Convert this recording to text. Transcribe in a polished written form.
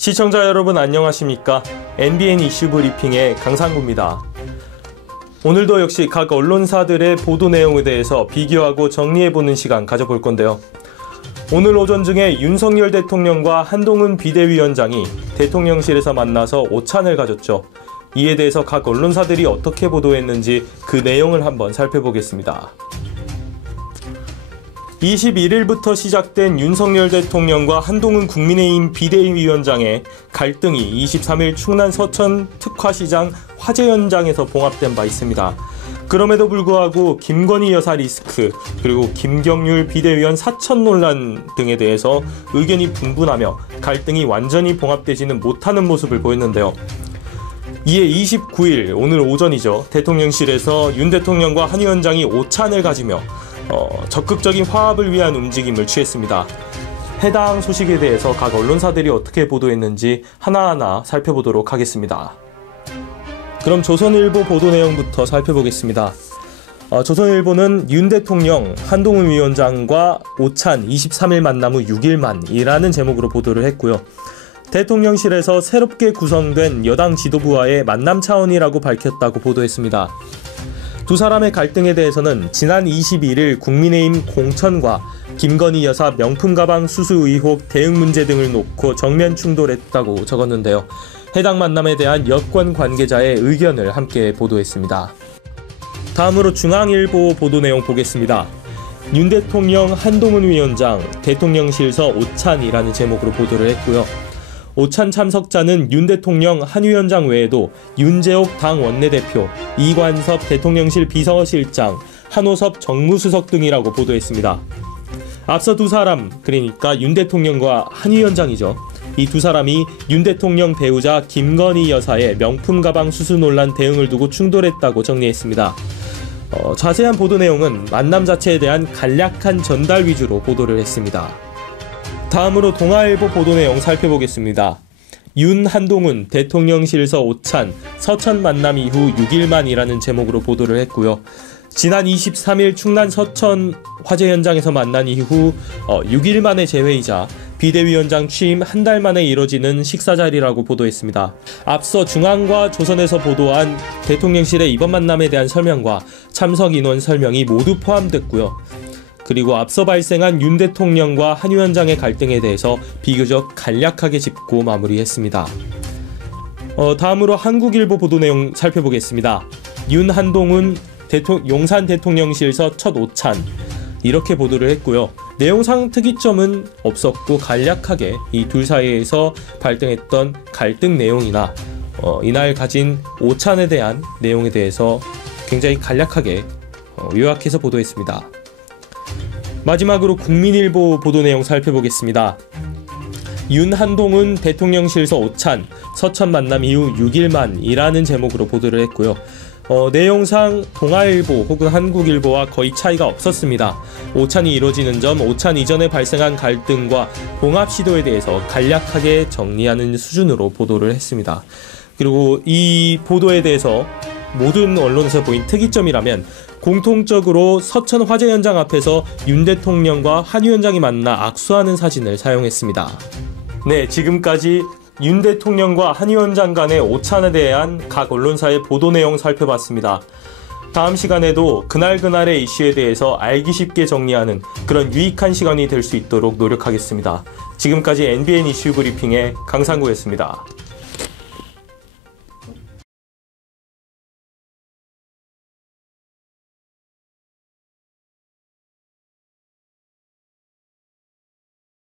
시청자 여러분 안녕하십니까? NBN 이슈 브리핑의 강상구입니다. 오늘도 역시 각 언론사들의 보도 내용에 대해서 비교하고 정리해보는 시간 가져볼 건데요. 오늘 오전 중에 윤석열 대통령과 한동훈 비대위원장이 대통령실에서 만나서 오찬을 가졌죠. 이에 대해서 각 언론사들이 어떻게 보도했는지 그 내용을 한번 살펴보겠습니다. 21일부터 시작된 윤석열 대통령과 한동훈 국민의힘 비대위원장의 갈등이 23일 충남 서천 특화시장 화재 현장에서 봉합된 바 있습니다. 그럼에도 불구하고 김건희 여사 리스크, 그리고 김경률 비대위원 사천 논란 등에 대해서 의견이 분분하며 갈등이 완전히 봉합되지는 못하는 모습을 보였는데요. 이에 29일 오늘 오전이죠. 대통령실에서 윤 대통령과 한 위원장이 오찬을 가지며 적극적인 화합을 위한 움직임을 취했습니다. 해당 소식에 대해서 각 언론사들이 어떻게 보도했는지 하나하나 살펴보도록 하겠습니다. 그럼 조선일보 보도 내용부터 살펴보겠습니다. 조선일보는 윤 대통령, 한동훈 위원장과 오찬 23일 만남 후 6일 만이라는 제목으로 보도를 했고요. 대통령실에서 새롭게 구성된 여당 지도부와의 만남 차원이라고 밝혔다고 보도했습니다. 두 사람의 갈등에 대해서는 지난 21일 국민의힘 공천과 김건희 여사 명품 가방 수수 의혹 대응 문제 등을 놓고 정면 충돌했다고 적었는데요. 해당 만남에 대한 여권 관계자의 의견을 함께 보도했습니다. 다음으로 중앙일보 보도 내용 보겠습니다. 윤 대통령, 한동훈 위원장, 대통령실서 오찬이라는 제목으로 보도를 했고요. 오찬 참석자는 윤 대통령, 한 위원장 외에도 윤재옥 당 원내대표, 이관섭 대통령실 비서실장, 한호섭 정무수석 등이라고 보도했습니다. 앞서 두 사람, 그러니까 윤 대통령과 한 위원장이죠. 이 두 사람이 윤 대통령 배우자 김건희 여사의 명품 가방 수수 논란 대응을 두고 충돌했다고 정리했습니다. 자세한 보도 내용은 만남 자체에 대한 간략한 전달 위주로 보도를 했습니다. 다음으로 동아일보 보도 내용 살펴보겠습니다. 윤, 한동훈, 대통령실서 오찬, 서천 만남 이후 6일 만이라는 제목으로 보도를 했고요. 지난 23일 충남 서천 화재 현장에서 만난 이후 6일 만의 재회이자 비대위원장 취임 한 달 만에 이뤄지는 식사 자리라고 보도했습니다. 앞서 중앙과 조선에서 보도한 대통령실의 이번 만남에 대한 설명과 참석 인원 설명이 모두 포함됐고요. 그리고 앞서 발생한 윤 대통령과 한 위원장의 갈등에 대해서 비교적 간략하게 짚고 마무리했습니다. 다음으로 한국일보 보도 내용 살펴보겠습니다. 윤, 한동훈, 용산 대통령실서 첫 오찬 이렇게 보도를 했고요. 내용상 특이점은 없었고 간략하게 이 둘 사이에서 발생했던 갈등 내용이나 이날 가진 오찬에 대한 내용에 대해서 굉장히 간략하게 요약해서 보도했습니다. 마지막으로 국민일보 보도 내용 살펴보겠습니다. 윤, 한동훈 대통령실서 오찬, 서천 만남 이후 6일 만이라는 제목으로 보도를 했고요. 내용상 동아일보 혹은 한국일보와 거의 차이가 없었습니다. 오찬이 이뤄지는 점, 오찬 이전에 발생한 갈등과 봉합 시도에 대해서 간략하게 정리하는 수준으로 보도를 했습니다. 그리고 이 보도에 대해서 모든 언론에서 보인 특이점이라면 공통적으로 서천 화재 현장 앞에서 윤 대통령과 한 위원장이 만나 악수하는 사진을 사용했습니다. 네, 지금까지 윤 대통령과 한 위원장 간의 오찬에 대한 각 언론사의 보도 내용 살펴봤습니다. 다음 시간에도 그날그날의 이슈에 대해서 알기 쉽게 정리하는 그런 유익한 시간이 될 수 있도록 노력하겠습니다. 지금까지 NBN 이슈 브리핑의 강상구였습니다.